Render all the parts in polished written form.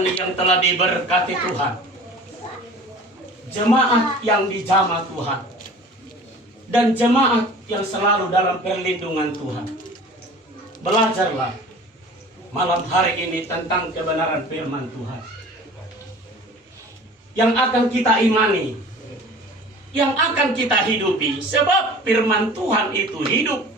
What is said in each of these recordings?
renungan yang telah diberkati Tuhan, jemaat yang dijamah Tuhan, dan jemaat yang selalu dalam perlindungan Tuhan. Belajarlah malam hari ini tentang kebenaran firman Tuhan yang akan kita imani, yang akan kita hidupi, sebab firman Tuhan itu hidup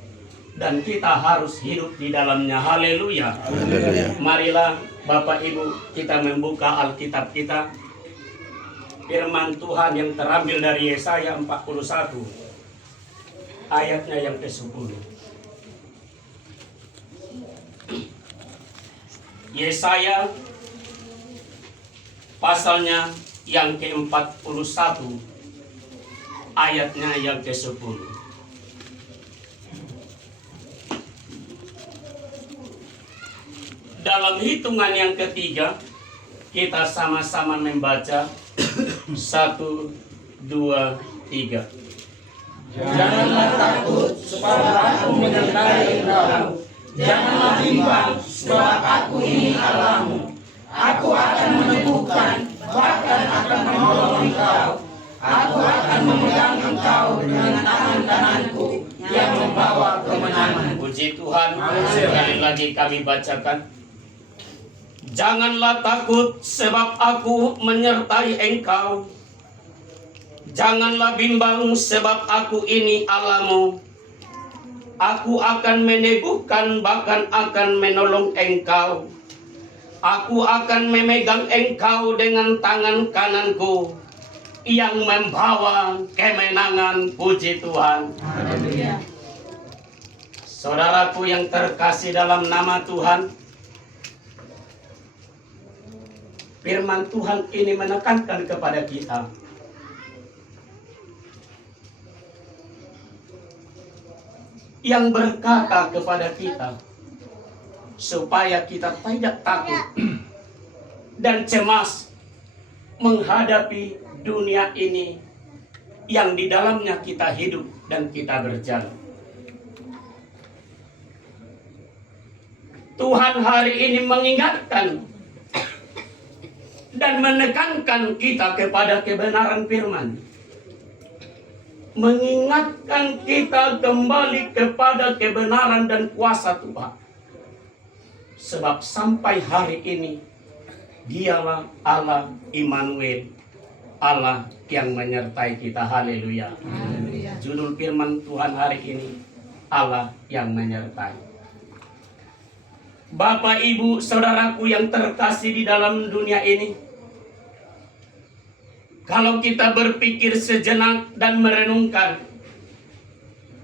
dan kita harus hidup di dalamnya. Haleluya. Haleluya. Marilah Bapak Ibu kita membuka Alkitab kita. Firman Tuhan yang terambil dari Yesaya 41 ayatnya yang ke-10. Yesaya pasalnya yang ke-41 ayatnya yang ke-10. Dalam hitungan yang ketiga kita sama-sama membaca 1, 2, 3. Janganlah takut, sebab aku menyertai engkau. Janganlah bimbang, sebab aku ini Allahmu. Aku akan meneguhkan, bahkan akan menolong engkau. Aku akan memegang engkau dengan tangan kananku yang membawa kemenangan. Puji Tuhan. Sekali lagi kami bacakan. Janganlah takut, sebab aku menyertai engkau. Janganlah bimbang, sebab aku ini Allahmu. Aku akan meneguhkan, bahkan akan menolong engkau. Aku akan memegang engkau dengan tangan kananku yang membawa kemenangan. Puji Tuhan. Haleluya. Saudaraku yang terkasih dalam nama Tuhan, firman Tuhan ini menekankan kepada kita yang berkata kepada kita supaya kita tidak takut dan cemas menghadapi dunia ini yang di dalamnya kita hidup dan kita berjalan. Tuhan hari ini mengingatkan dan menekankan kita kepada kebenaran firman, mengingatkan kita kembali kepada kebenaran dan kuasa Tuhan. Sebab sampai hari ini Dialah Allah Immanuel, Allah yang menyertai kita. Haleluya. Judul firman Tuhan hari ini, Allah yang menyertai. Bapak, Ibu, Saudaraku yang terkasih di dalam dunia ini, kalau kita berpikir sejenak dan merenungkan,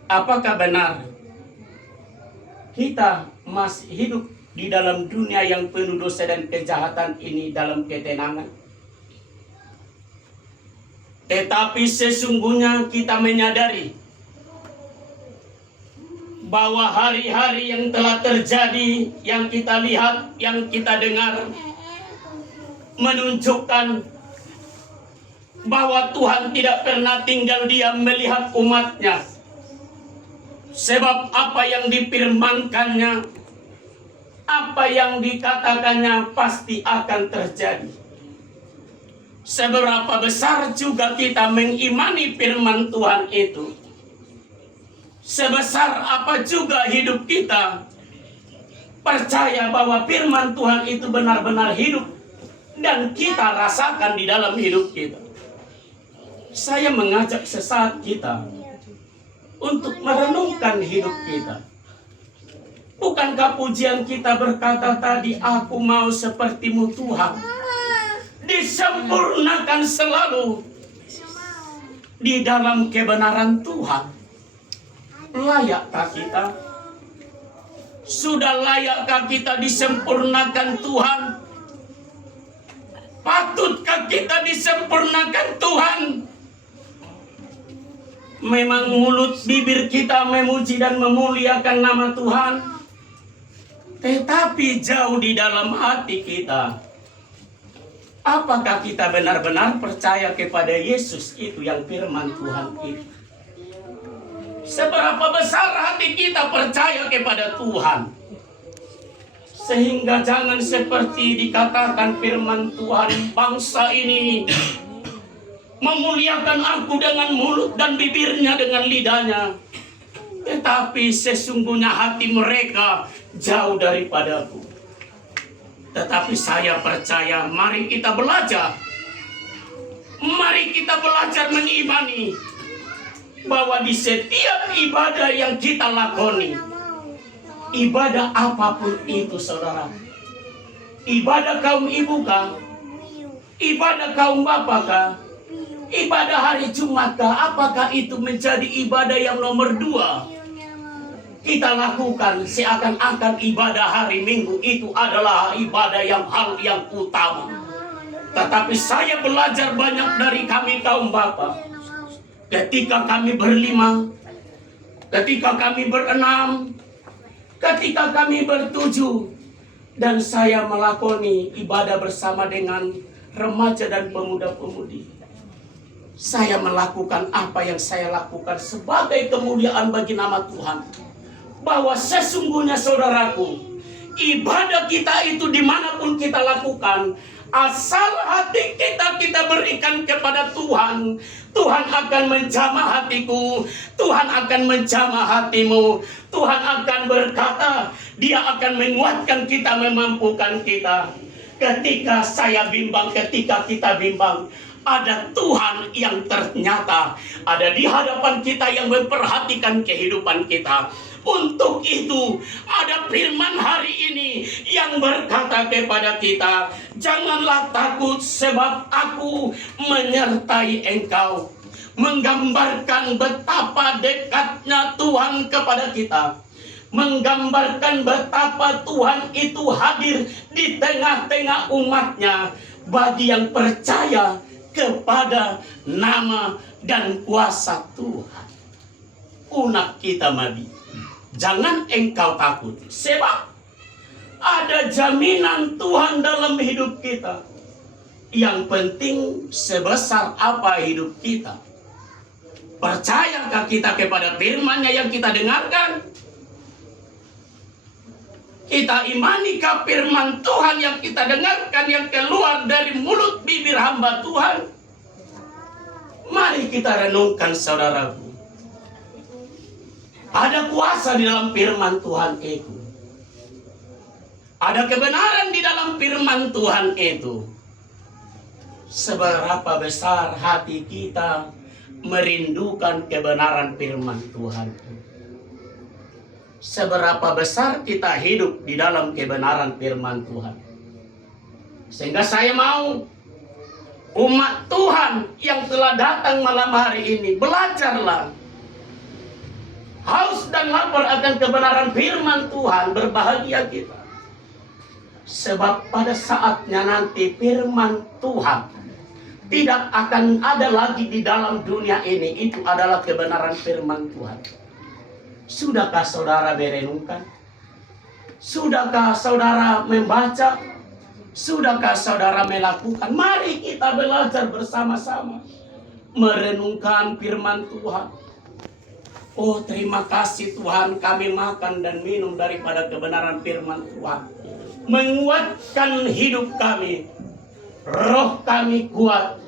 apakah benar kita masih hidup di dalam dunia yang penuh dosa dan kejahatan ini dalam ketenangan? Tetapi sesungguhnya kita menyadari bahwa hari-hari yang telah terjadi, yang kita lihat, yang kita dengar, menunjukkan bahwa Tuhan tidak pernah tinggal diam melihat umatnya. Sebab apa yang difirmankannya, apa yang dikatakannya pasti akan terjadi. Seberapa besar juga kita mengimani firman Tuhan itu, sebesar apa juga hidup kita percaya bahwa firman Tuhan itu benar-benar hidup dan kita rasakan di dalam hidup kita. Saya mengajak sesaat kita untuk merenungkan hidup kita. Bukankah pujian kita berkata tadi, aku mau sepertimu Tuhan, disempurnakan selalu di dalam kebenaran Tuhan. Layakkah kita? Sudah layakkah kita disempurnakan Tuhan? Patutkah kita disempurnakan Tuhan? Memang mulut bibir kita memuji dan memuliakan nama Tuhan, tetapi jauh di dalam hati kita, apakah kita benar-benar percaya kepada Yesus itu yang firman Tuhan itu? Seberapa besar hati kita percaya kepada Tuhan? Sehingga jangan seperti dikatakan firman Tuhan, bangsa ini memuliakan aku dengan mulut dan bibirnya dengan lidahnya, tetapi sesungguhnya hati mereka jauh daripadaku. Tetapi saya percaya, mari kita belajar. Mari kita belajar mengimani bahwa di setiap ibadah yang kita lakoni, ibadah apapun itu saudara, ibadah kaum ibu kah, ibadah kaum bapak kah, ibadah hari Jumat kah, apakah itu menjadi ibadah yang nomor 2 kita lakukan, seakan-akan ibadah hari Minggu itu adalah ibadah yang hal yang utama. Tetapi saya belajar banyak dari kami kaum bapak. Ketika kami berlima, ketika kami berenam, ketika kami bertujuh, dan saya melakoni ibadah bersama dengan remaja dan pemuda-pemudi, saya melakukan apa yang saya lakukan sebagai kemuliaan bagi nama Tuhan. Bahwa sesungguhnya saudaraku, ibadah kita itu dimanapun kita lakukan, asal hati kita berikan kepada Tuhan, Tuhan akan menjamah hatiku, Tuhan akan menjamah hatimu. Tuhan akan berkata, Dia akan menguatkan kita, memampukan kita. Ketika saya bimbang, ketika kita bimbang, ada Tuhan yang ternyata ada di hadapan kita yang memperhatikan kehidupan kita. Untuk itu ada firman hari ini yang berkata kepada kita, janganlah takut sebab aku menyertai engkau. Menggambarkan betapa dekatnya Tuhan kepada kita. Menggambarkan betapa Tuhan itu hadir di tengah-tengah umatnya bagi yang percaya kepada nama dan kuasa Tuhan. Unak kita madi, jangan engkau takut, sebab ada jaminan Tuhan dalam hidup kita. Yang penting sebesar apa hidup kita. Percayakah kita kepada firman-Nya yang kita dengarkan? Kita imanikah firman Tuhan yang kita dengarkan, yang keluar dari mulut bibir hamba Tuhan? Mari kita renungkan saudaraku. Ada kuasa di dalam firman Tuhan itu. Ada kebenaran di dalam firman Tuhan itu. Seberapa besar hati kita merindukan kebenaran firman Tuhan. Seberapa besar kita hidup di dalam kebenaran firman Tuhan. Sehingga saya mau umat Tuhan yang telah datang malam hari ini, belajarlah. Haus dan lapar akan kebenaran firman Tuhan, berbahagia kita. Sebab pada saatnya nanti firman Tuhan tidak akan ada lagi di dalam dunia ini. Itu adalah kebenaran firman Tuhan. Sudahkah saudara merenungkan? Sudahkah saudara membaca? Sudahkah saudara melakukan? Mari kita belajar bersama-sama merenungkan firman Tuhan. Oh, terima kasih Tuhan, kami makan dan minum daripada kebenaran firman Tuhan. Menguatkan hidup kami. Roh kami kuat,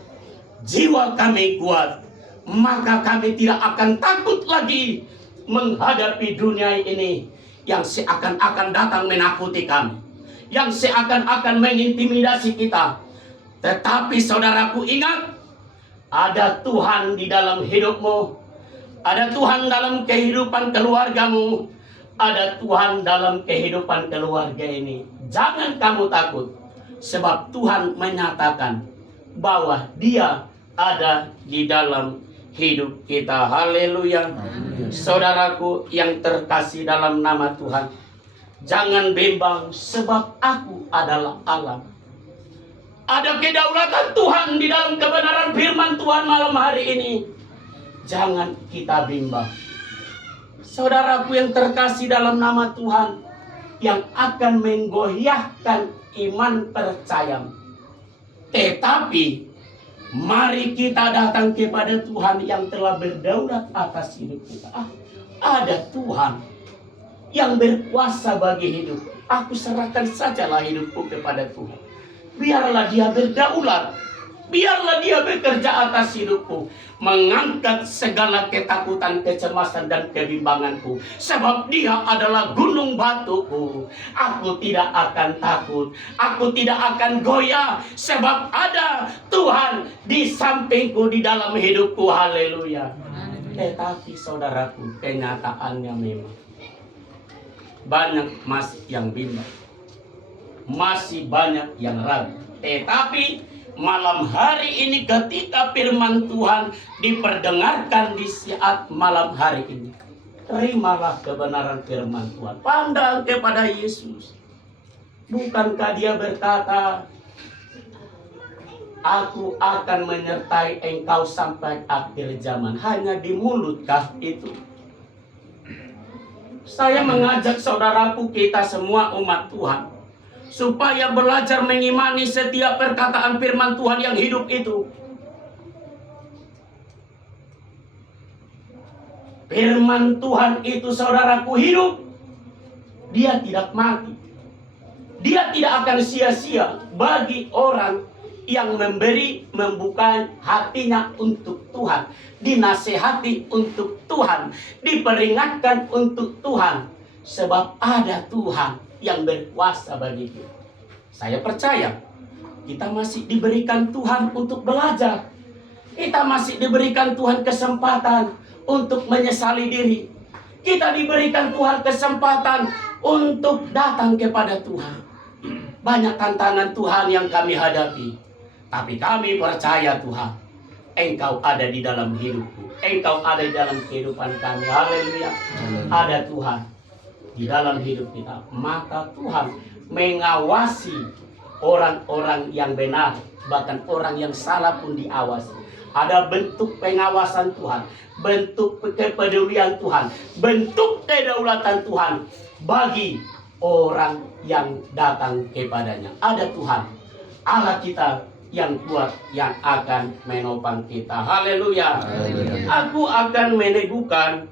jiwa kami kuat. Maka kami tidak akan takut lagi menghadapi dunia ini yang seakan-akan datang menakuti kami, yang seakan-akan mengintimidasi kita. Tetapi saudaraku, ingat, ada Tuhan di dalam hidupmu. Ada Tuhan dalam kehidupan keluargamu. Ada Tuhan dalam kehidupan keluarga ini. Jangan kamu takut. Sebab Tuhan menyatakan bahwa Dia ada di dalam hidup kita. Haleluya. Saudaraku yang terkasih dalam nama Tuhan, jangan bimbang sebab aku adalah Allah. Ada kedaulatan Tuhan di dalam kebenaran firman Tuhan malam hari ini. Jangan kita bimbang. Saudaraku yang terkasih dalam nama Tuhan, yang akan menggoyahkan iman percayamu. Tetapi mari kita datang kepada Tuhan yang telah berdaulat atas hidup kita. Ada Tuhan yang berkuasa bagi hidup. Aku serahkan sajalah hidupku kepada Tuhan. Biarlah dia berdaulat. Biarlah dia bekerja atas hidupku. Mengangkat segala ketakutan, kecemasan, dan kebimbanganku. Sebab dia adalah gunung batuku. Aku tidak akan takut. Aku tidak akan goyah. Sebab ada Tuhan di sampingku di dalam hidupku. Haleluya. Tetapi saudaraku, kenyataannya memang banyak masih yang bimbang. Masih banyak yang ragu. Tetapi malam hari ini ketika firman Tuhan diperdengarkan di saat malam hari ini, terimalah kebenaran firman Tuhan. Pandang kepada Yesus. Bukankah dia berkata, aku akan menyertai engkau sampai akhir zaman. Hanya di mulutkah itu? Saya mengajak saudaraku, kita semua umat Tuhan, supaya belajar mengimani setiap perkataan firman Tuhan yang hidup itu. Firman Tuhan itu saudaraku hidup. Dia tidak mati. Dia tidak akan sia-sia bagi orang yang membuka hatinya untuk Tuhan, dinasehati untuk Tuhan, diperingatkan untuk Tuhan. Sebab ada Tuhan yang berkuasa bagi kita. Saya percaya kita masih diberikan Tuhan untuk belajar. Kita masih diberikan Tuhan kesempatan untuk menyesali diri. Kita diberikan Tuhan kesempatan untuk datang kepada Tuhan. Banyak tantangan Tuhan yang kami hadapi. Tapi kami percaya Tuhan, Engkau ada di dalam hidupku. Engkau ada di dalam kehidupan kami. Haleluya. Ada Tuhan di dalam hidup kita. Maka Tuhan mengawasi orang-orang yang benar. Bahkan orang yang salah pun diawasi. Ada bentuk pengawasan Tuhan, bentuk kepedulian Tuhan, bentuk kedaulatan Tuhan bagi orang yang datang kepadanya. Ada Tuhan, Allah kita yang kuat, yang akan menopang kita. Haleluya. Aku akan meneguhkan,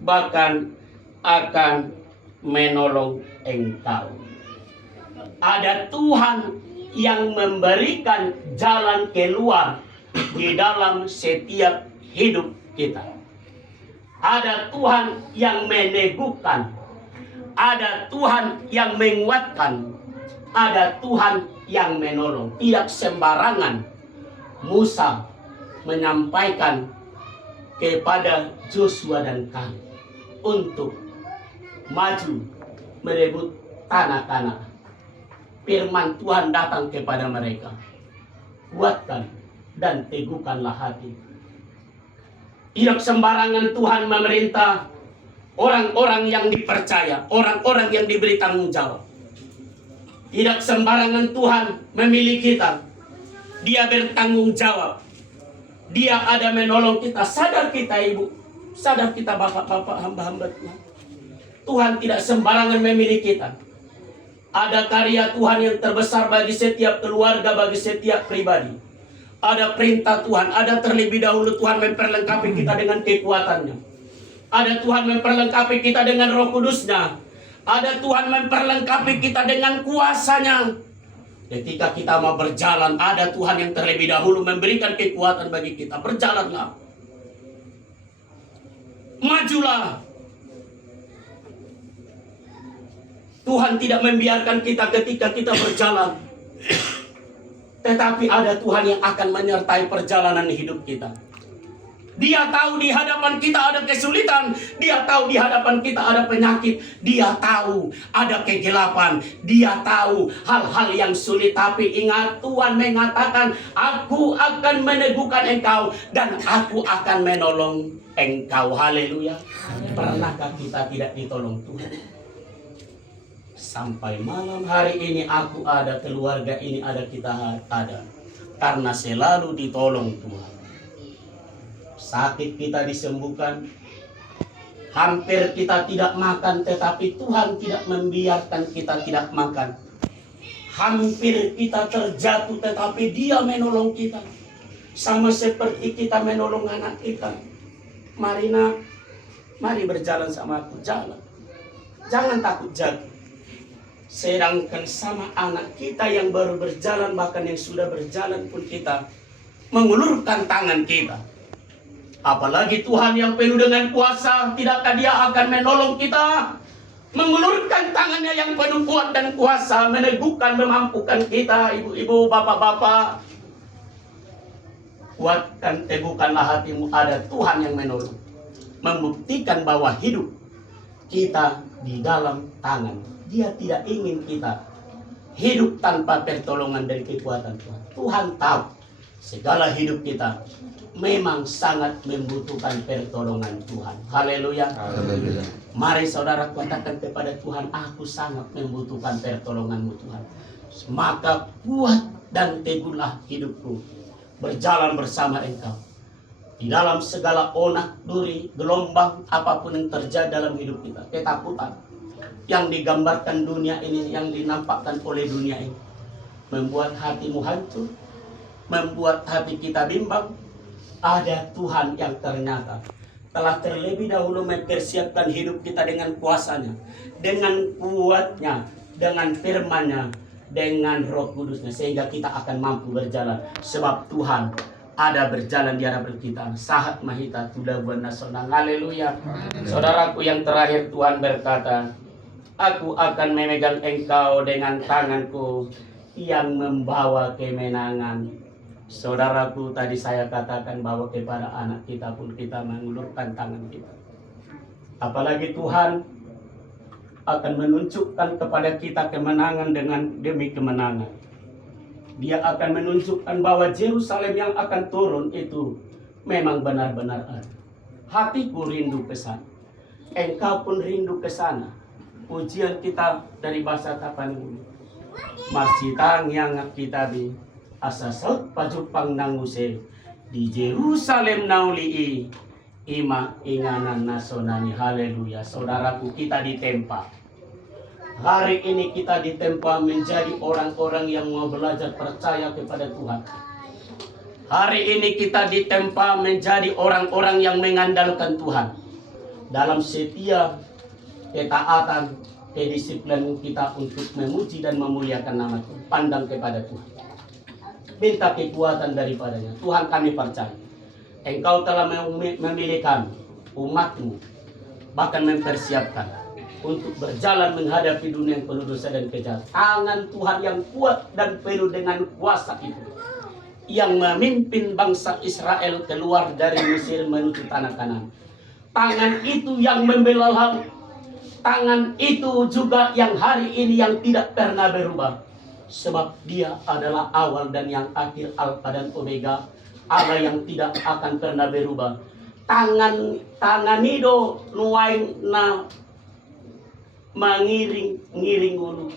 bahkan akan menolong engkau. Ada Tuhan yang memberikan jalan keluar di dalam setiap hidup kita. Ada Tuhan yang meneguhkan. Ada Tuhan yang menguatkan. Ada Tuhan yang menolong. Tidak sembarangan Musa menyampaikan kepada Joshua dan Kaleb untuk maju merebut tanah Kanaan. Firman Tuhan datang kepada mereka. Kuatkan dan teguhkanlah hati. Tidak sembarangan Tuhan memerintah orang-orang yang dipercaya, orang-orang yang diberi tanggung jawab. Tidak sembarangan Tuhan memilih kita. Dia bertanggung jawab. Dia ada menolong kita. Sadar kita ibu, sadar kita bapak-bapak, hamba-hamba Tuhan. Tuhan tidak sembarangan memilih kita. Ada karya Tuhan yang terbesar bagi setiap keluarga, bagi setiap pribadi. Ada perintah Tuhan, ada terlebih dahulu Tuhan memperlengkapi kita dengan kekuatannya. Ada Tuhan memperlengkapi kita dengan Roh Kudus-Nya. Ada Tuhan memperlengkapi kita dengan kuasa-Nya. Ketika kita mau berjalan, ada Tuhan yang terlebih dahulu memberikan kekuatan bagi kita. Berjalanlah. Majulah. Tuhan tidak membiarkan kita ketika kita berjalan. Tetapi ada Tuhan yang akan menyertai perjalanan hidup kita. Dia tahu di hadapan kita ada kesulitan. Dia tahu di hadapan kita ada penyakit. Dia tahu ada kegelapan. Dia tahu hal-hal yang sulit. Tapi ingat, Tuhan mengatakan, aku akan meneguhkan engkau dan aku akan menolong engkau. Haleluya. Pernahkah kita tidak ditolong Tuhan? Sampai malam hari ini aku ada, keluarga ini ada, kita ada. Karena selalu ditolong Tuhan. Sakit kita disembuhkan. Hampir kita tidak makan, tetapi Tuhan tidak membiarkan kita tidak makan. Hampir kita terjatuh, tetapi Dia menolong kita. Sama seperti kita menolong anak kita. Mari nak, mari berjalan sama aku, jalan. Jangan takut jatuh. Sedangkan sama anak kita yang baru berjalan, bahkan yang sudah berjalan pun kita mengulurkan tangan kita. Apalagi Tuhan yang penuh dengan kuasa, tidakkah Dia akan menolong kita? Mengulurkan tangannya yang penuh kuat dan kuasa, meneguhkan, memampukan kita, ibu-ibu, bapak-bapak. Kuatkan, teguhkanlah hatimu, ada Tuhan yang menolong. Membuktikan bahwa hidup kita di dalam tangan. Dia tidak ingin kita hidup tanpa pertolongan dari kekuatan Tuhan. Tuhan tahu segala hidup kita memang sangat membutuhkan pertolongan Tuhan. Haleluya. Haleluya. Mari saudara katakan kepada Tuhan, aku sangat membutuhkan pertolongan-Mu Tuhan. Maka kuat dan teguhlah hidupku, berjalan bersama Engkau. Di dalam segala onak, duri, gelombang, apapun yang terjadi dalam hidup kita, ketakutan yang digambarkan dunia ini, yang dinampakkan oleh dunia ini, membuat hatimu hancur, membuat hati kita bimbang. Ada Tuhan yang ternyata telah terlebih dahulu mempersiapkan hidup kita dengan kuasanya, dengan kuatnya, dengan firman-Nya, dengan Roh Kudus-Nya, sehingga kita akan mampu berjalan. Sebab Tuhan ada berjalan di hadapan kita. Sahat mahita tudah buat nasional. Haleluya. Saudaraku yang terakhir, Tuhan berkata, aku akan memegang engkau dengan tanganku yang membawa kemenangan. Saudaraku, tadi saya katakan bahwa kepada anak kita pun kita mengulurkan tangan kita. Apalagi Tuhan akan menunjukkan kepada kita kemenangan demi kemenangan. Dia akan menunjukkan bahwa Yerusalem yang akan turun itu memang benar-benar ada. Hatiku rindu ke sana. Engkau pun rindu ke sana. Pujian kita dari bahasa Tapanuli. Marsitang yang kita di asasot pajupang nanguse di Yerusalem naulii ima inganan nasonani. Haleluya. Saudaraku, kita ditempa. Hari ini kita ditempa menjadi orang-orang yang mau belajar percaya kepada Tuhan. Hari ini kita ditempa menjadi orang-orang yang mengandalkan Tuhan. Dalam setia, ketaatan, kedisiplinan kita untuk memuji dan memuliakan nama Tuhan. Pandang kepada Tuhan. Minta kekuatan daripadanya. Tuhan, kami percaya Engkau telah memilih kami, umat-Mu, bahkan mempersiapkan untuk berjalan menghadapi dunia yang penuh dosa dan kejahatan. Tangan Tuhan yang kuat dan penuh dengan kuasa itu, yang memimpin bangsa Israel keluar dari Mesir menuju tanah Kanaan. Tangan itu yang membela laut. Tangan itu juga yang hari ini yang tidak pernah berubah. Sebab Dia adalah awal dan yang akhir, Alfa dan Omega, Allah yang tidak akan pernah berubah. Tangan itu nuain na mengiring ulu.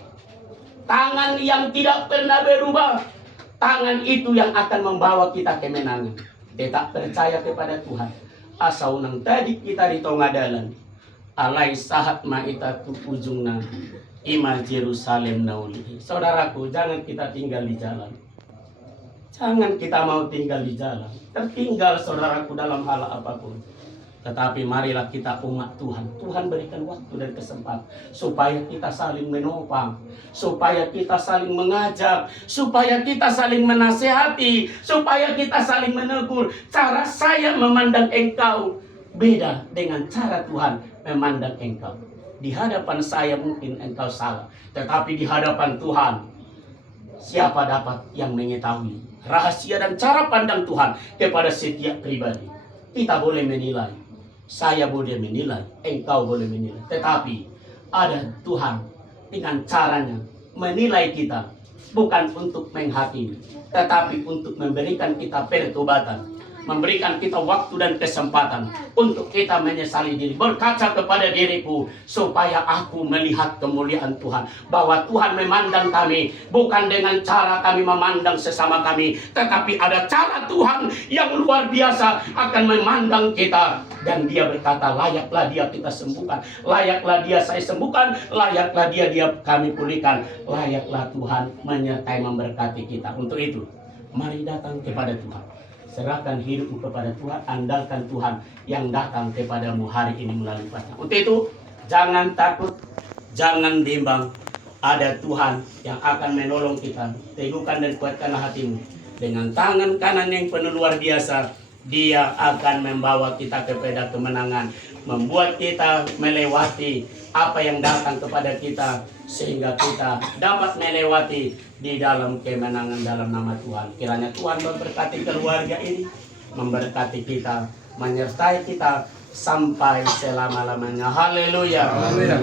Tangan yang tidak pernah berubah. Tangan itu yang akan membawa kita kemenangan. Tetap percaya kepada Tuhan. Asal nang tadi kita di tengah jalan. Alai sahat maita tu ujungna ima Yerusalem nauli. Saudaraku, jangan kita tinggal di jalan. Jangan kita mau tinggal di jalan. Tertinggal saudaraku dalam hal apapun. Tetapi marilah kita umat Tuhan. Tuhan berikan waktu dan kesempatan supaya kita saling menopang, supaya kita saling mengajar, supaya kita saling menasehati, supaya kita saling menegur. Cara saya memandang engkau beda dengan cara Tuhan memandang engkau. Di hadapan saya mungkin engkau salah, tetapi di hadapan Tuhan siapa dapat yang mengetahui rahasia dan cara pandang Tuhan kepada setiap pribadi. Kita boleh menilai, saya boleh menilai, engkau boleh menilai. Tetapi ada Tuhan dengan caranya menilai kita. Bukan untuk menghakimi, tetapi untuk memberikan kita pertobatan. Memberikan kita waktu dan kesempatan untuk kita menyesali diri. Berkaca kepada diriku supaya aku melihat kemuliaan Tuhan. Bahwa Tuhan memandang kami bukan dengan cara kami memandang sesama kami. Tetapi ada cara Tuhan yang luar biasa akan memandang kita. Dan Dia berkata, layaklah Dia kita sembuhkan. Layaklah Dia saya sembuhkan. Layaklah Dia kami pulihkan. Layaklah Tuhan menyertai memberkati kita. Untuk itu, mari datang kepada Tuhan. Serahkan hidupmu kepada Tuhan. Andalkan Tuhan yang datang kepadamu hari ini melalui firman. Untuk itu, jangan takut, jangan bimbang. ada Tuhan yang akan menolong kita. Teguhkan dan kuatkanlah hatimu. Dengan tangan kanan yang penuh luar biasa, Dia akan membawa kita kepada kemenangan, membuat kita melewati apa yang datang kepada kita, sehingga kita dapat melewati di dalam kemenangan dalam nama Tuhan. Kiranya Tuhan memberkati keluarga ini, memberkati kita, menyertai kita sampai selama-lamanya. Haleluya. Haleluya.